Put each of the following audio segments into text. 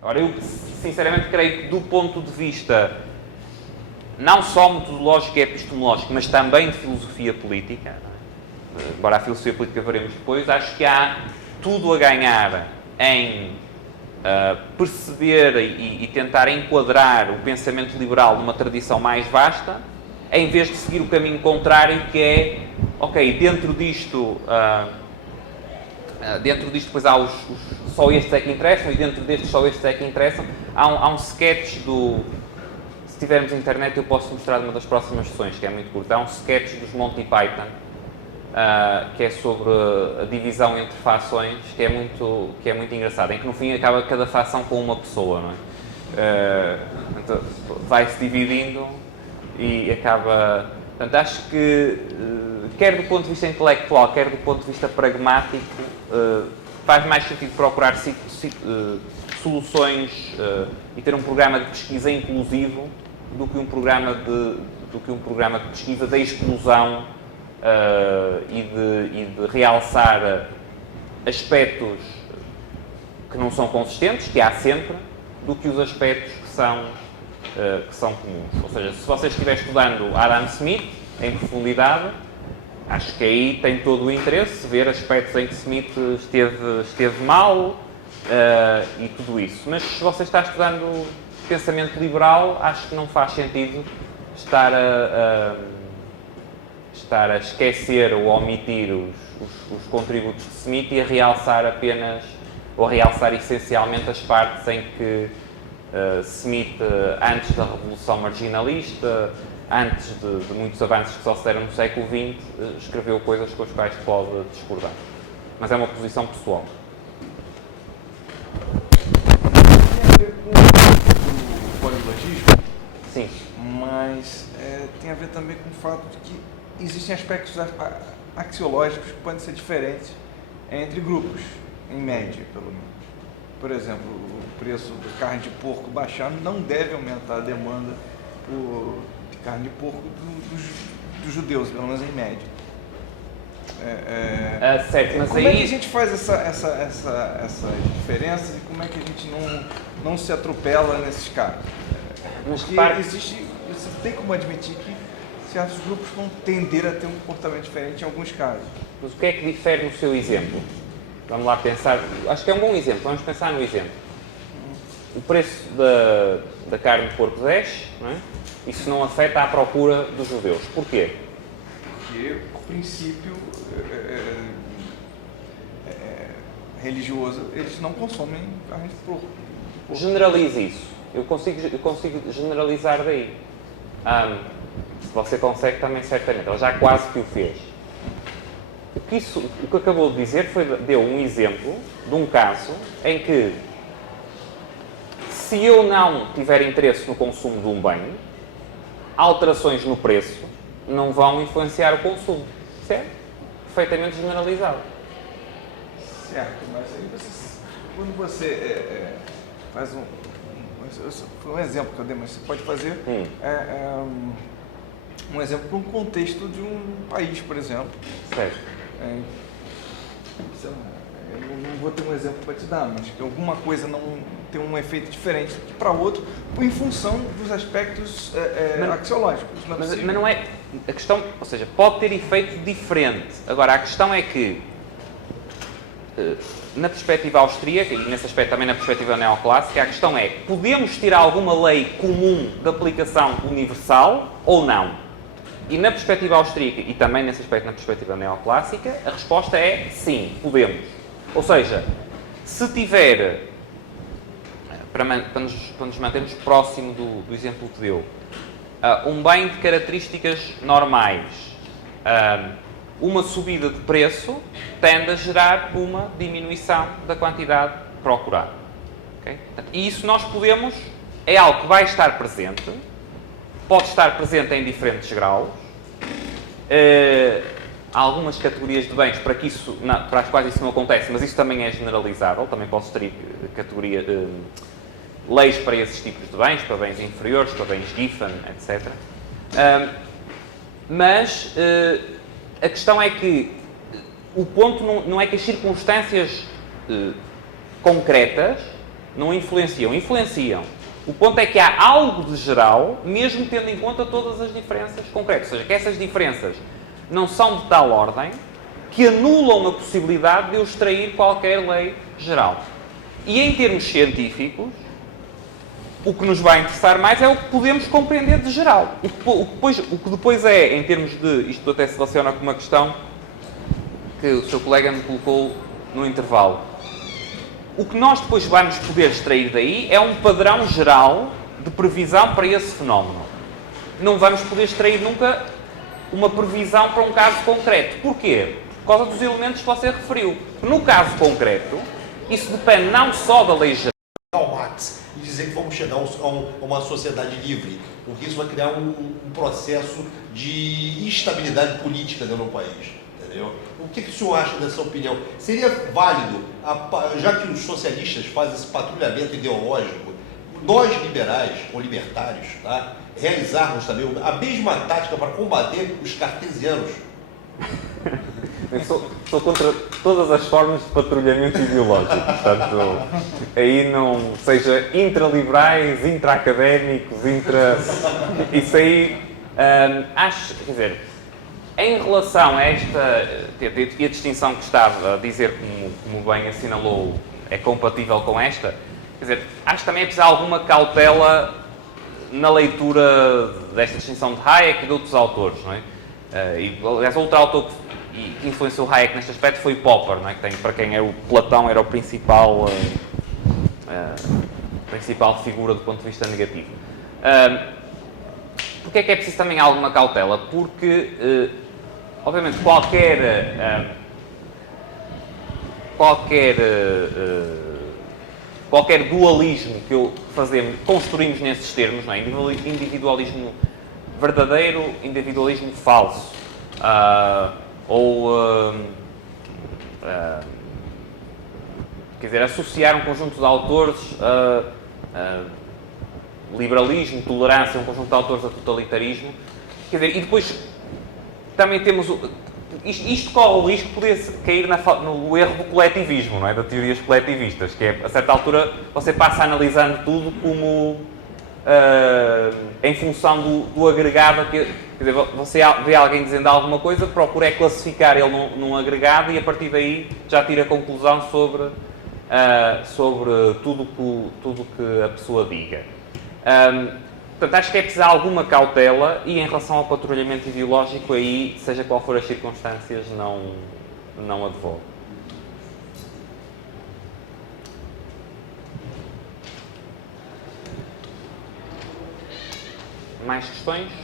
Agora, eu sinceramente creio que do ponto de vista não só metodológico e epistemológico, mas também de filosofia política, embora a filosofia política veremos depois, acho que há tudo a ganhar em perceber e tentar enquadrar o pensamento liberal numa tradição mais vasta, em vez de seguir o caminho contrário, que é, ok, dentro disto depois há só estes é que interessam, e dentro destes só estes é que interessam. Há um sketch do... Se tivermos internet eu posso mostrar numa das próximas sessões, que é muito curto. Há um sketch dos Monty Python, que é sobre a divisão entre fações, que é muito engraçado, em que no fim acaba cada fação com uma pessoa, não é? Então, vai-se dividindo e acaba... Portanto, acho que, quer do ponto de vista intelectual, quer do ponto de vista pragmático, faz mais sentido procurar soluções e ter um programa de pesquisa inclusivo do que um programa de pesquisa da exclusão e de realçar aspectos que não são consistentes, que há sempre, do que os aspectos que são comuns. Ou seja, se você estiver estudando Adam Smith em profundidade, acho que aí tem todo o interesse ver aspectos em que Smith esteve mal e tudo isso. Mas se você está estudando pensamento liberal, acho que não faz sentido estar a esquecer ou a omitir os contributos de Smith e a realçar apenas, ou a realçar essencialmente as partes em que Smith, antes da Revolução Marginalista, antes de muitos avanços que só se deram no século XX, escreveu coisas com as quais pode discordar. Mas é uma posição pessoal. Tem a ver com o polilogismo? Sim. Mas tem a ver também com o fato de que existem aspectos axiológicos que podem ser diferentes entre grupos, em média, pelo menos. Por exemplo, o preço da carne de porco baixar não deve aumentar a demanda de carne de porco dos judeus, pelo menos em média. Certo, mas como aí... é que a gente faz essas diferenças e como é que a gente não se atropela nesses casos? Porque você tem como admitir que certos grupos vão tender a ter um comportamento diferente em alguns casos. Mas o que é que difere no seu exemplo? Vamos lá pensar. Acho que é um bom exemplo. Vamos pensar no exemplo. O preço da carne de porco desce, não é? Isso não afeta a procura dos judeus. Porquê? Porque o princípio religioso, eles não consomem carne de porco. Generalize isso. Eu consigo generalizar daí. Se você consegue, também certamente. Ele já quase que o fez. O que acabou de dizer deu um exemplo de um caso em que, se eu não tiver interesse no consumo de um bem, alterações no preço não vão influenciar o consumo. Certo? Perfeitamente generalizado. Certo, mas aí quando você faz foi um exemplo que eu dei, mas você pode fazer um exemplo para um contexto de um país, por exemplo. Certo. Sei lá, eu não vou ter um exemplo para te dar, mas que alguma coisa não tem um efeito diferente para outro em função dos aspectos axiológicos. Mas não é... A questão, ou seja, pode ter efeito diferente. Agora, a questão é que, na perspectiva austríaca, e nesse aspecto também na perspectiva neoclássica, a questão é, podemos ter alguma lei comum de aplicação universal ou não? E na perspectiva austríaca, e também nesse aspecto na perspectiva neoclássica, a resposta é sim, podemos. Ou seja, se tiver, para nos mantermos próximo do exemplo que deu, um bem de características normais, uma subida de preço tende a gerar uma diminuição da quantidade procurada. Okay? E isso nós podemos, é algo que vai estar presente, pode estar presente em diferentes graus. Há algumas categorias de bens para as quais isso não acontece, mas isso também é generalizável. Também posso ter leis para esses tipos de bens, para bens inferiores, para bens Giffen, etc. Mas a questão é que o ponto não é que as circunstâncias concretas Não influenciam. Influenciam. O ponto é que há algo de geral, mesmo tendo em conta todas as diferenças concretas. Ou seja, que essas diferenças não são de tal ordem que anulam a possibilidade de eu extrair qualquer lei geral. E em termos científicos, o que nos vai interessar mais é o que podemos compreender de geral. O que depois é, em termos de... Isto até se relaciona com uma questão que o seu colega me colocou no intervalo. O que nós depois vamos poder extrair daí é um padrão geral de previsão para esse fenómeno. Não vamos poder extrair nunca uma previsão para um caso concreto. Porquê? Por causa dos elementos que você referiu. No caso concreto, isso depende não só da lei geral. Karl Marx e dizer que vamos chegar a uma sociedade livre, porque isso vai criar um processo de instabilidade política dentro do país. Entendeu? O que o senhor acha dessa opinião? Seria válido, já que os socialistas fazem esse patrulhamento ideológico, nós liberais ou libertários, tá, realizarmos também a mesma tática para combater os cartesianos? Eu sou contra todas as formas de patrulhamento ideológico, portanto, aí não, seja intraliberais, intra-académicos, isso aí, acho, quer dizer, em relação a esta, e a distinção que estava a dizer, como bem assinalou, é compatível com esta, quer dizer, acho que também é preciso alguma cautela na leitura desta distinção de Hayek e de outros autores, não é? E, aliás, outro autor que influenciou Hayek neste aspecto foi Popper, não é? Que tem, para quem era o Platão era o principal figura do ponto de vista negativo. Porquê é que é preciso também alguma cautela? Porque, obviamente, qualquer dualismo que construímos nesses termos, não é? Individualismo verdadeiro, individualismo falso, quer dizer, associar um conjunto de autores liberalismo, tolerância, um conjunto de autores a totalitarismo, quer dizer, e depois também temos isto corre o risco de poder cair no erro do coletivismo, não é? Das teorias coletivistas, que é, a certa altura, você passa analisando tudo como em função do agregado, quer dizer, você vê alguém dizendo alguma coisa, procura classificar ele num agregado e a partir daí já tira a conclusão sobre tudo que a pessoa diga. Portanto, acho que é preciso alguma cautela e em relação ao patrulhamento ideológico aí, seja qual for as circunstâncias, não advogo. Mais questões? Eu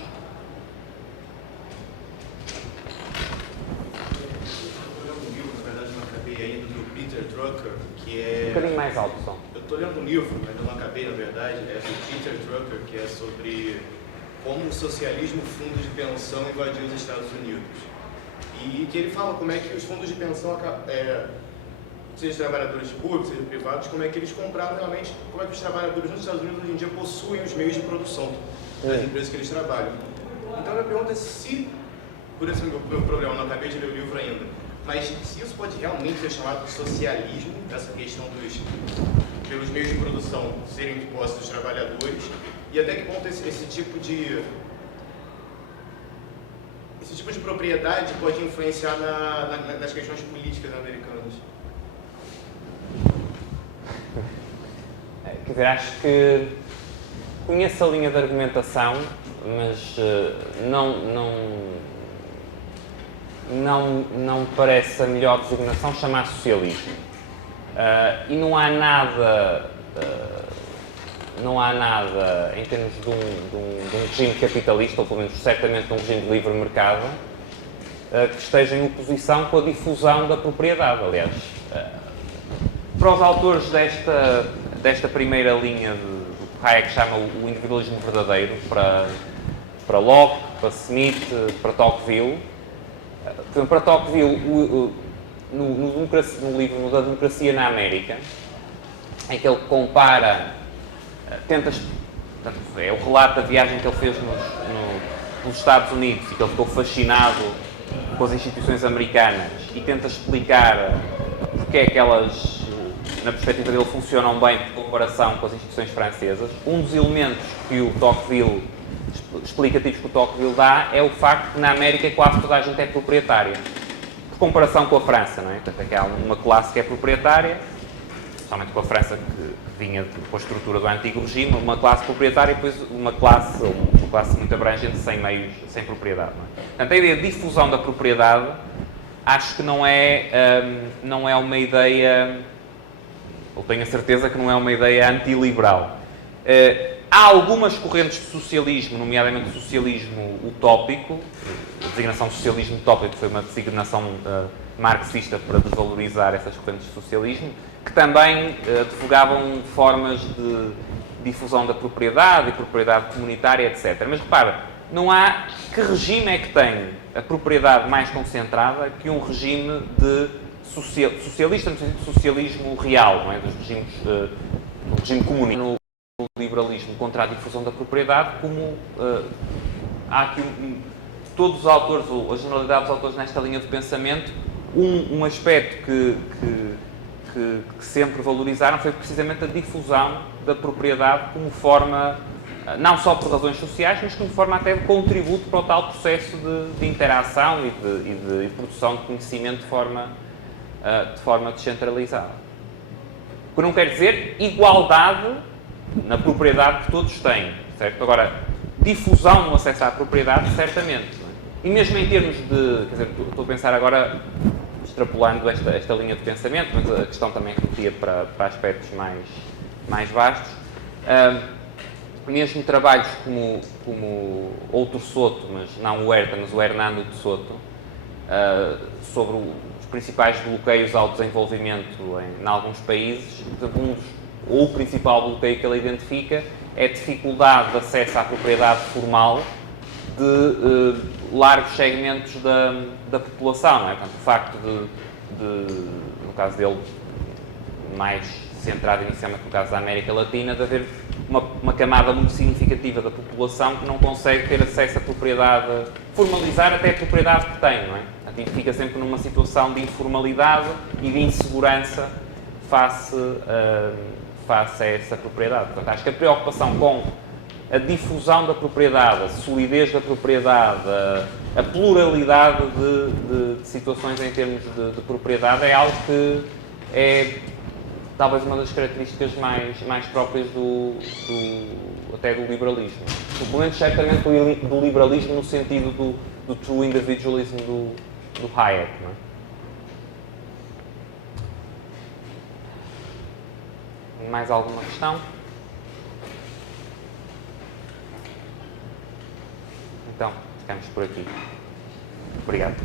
estou lendo um livro, na verdade não acabei ainda, do Peter Drucker, que é... Um bocadinho mais alto, só. Eu estou lendo um livro, ainda não acabei, na verdade, é do Peter Drucker, que é sobre como o socialismo fundos de pensão invadiu os Estados Unidos. E que ele fala como é que os fundos de pensão, seja trabalhadores públicos, seja privados, como é que eles compraram realmente, como é que os trabalhadores nos Estados Unidos hoje em dia possuem os meios de produção das empresas que eles trabalham. Então a minha pergunta é se, por esse meu problema, eu não acabei de ler o livro ainda, mas se isso pode realmente ser chamado de socialismo, essa questão pelos meios de produção serem de posse dos trabalhadores, e até que ponto esse tipo de propriedade pode influenciar nas questões políticas americanas. Quer dizer, acho que conheço a linha de argumentação, mas não me parece a melhor designação chamar socialismo. E não há nada em termos de um regime capitalista, ou pelo menos certamente de um regime de livre mercado, que esteja em oposição com a difusão da propriedade. Aliás, para os autores desta primeira linha do que Hayek chama o individualismo verdadeiro, para Locke, para Smith, para Tocqueville, para Tocqueville, no livro da Democracia na América, em que ele compara, é o relato da viagem que ele fez nos Estados Unidos e que ele ficou fascinado com as instituições americanas e tenta explicar porque é que elas na perspectiva dele, funcionam bem por comparação com as instituições francesas. Um dos elementos que o Tocqueville, explicativos que o Tocqueville dá, é o facto que na América quase toda a gente é proprietária, por comparação com a França, não é? Portanto, é que há uma classe que é proprietária, especialmente com a França que vinha com a estrutura do antigo regime, uma classe proprietária e depois uma classe muito abrangente sem meios, sem propriedade. Não é? Portanto, a ideia de difusão da propriedade acho que não é uma ideia, ou tenho a certeza que não é uma ideia antiliberal. Há algumas correntes de socialismo, nomeadamente o socialismo utópico, a designação de socialismo utópico foi uma designação marxista para desvalorizar essas correntes de socialismo, que também advogavam formas de difusão da propriedade e propriedade comunitária, etc. Mas repara, não há que regime é que tem a propriedade mais concentrada que um regime de socialista, no sentido de socialismo real, não é? Dos regimes, do regime comunista. No liberalismo contra a difusão da propriedade, como há aqui todos os autores, ou a generalidade dos autores nesta linha de pensamento, um aspecto que sempre valorizaram foi precisamente a difusão da propriedade como forma, não só por razões sociais, mas como forma até de contributo para o tal processo de interação e de produção de conhecimento de forma descentralizada. O que não quer dizer igualdade na propriedade que todos têm, certo? Agora, difusão no acesso à propriedade, certamente. Não é? E mesmo em termos de, quer dizer, estou a pensar agora, extrapolando esta linha de pensamento, mas a questão também remetia para aspectos mais vastos. Mesmo trabalhos como Outro Soto, mas não o Huerta, mas o Hernando de Soto, sobre os principais bloqueios ao desenvolvimento em alguns países, portanto, o principal bloqueio que ele identifica é a dificuldade de acesso à propriedade formal de largos segmentos da população, não é? Portanto, o facto de, no caso dele, mais centrado inicialmente no caso da América Latina, de haver uma camada muito significativa da população que não consegue ter acesso à propriedade, formalizar até a propriedade que tem, não é? Portanto, fica sempre numa situação de informalidade e de insegurança face a essa propriedade. Portanto, acho que a preocupação com a difusão da propriedade, a solidez da propriedade, a pluralidade de situações em termos de propriedade é algo que é talvez uma das características mais próprias até do liberalismo. Pelo menos certamente do liberalismo no sentido do true individualism do Hayek. Não é? Mais alguma questão? Então, ficamos por aqui. Obrigado.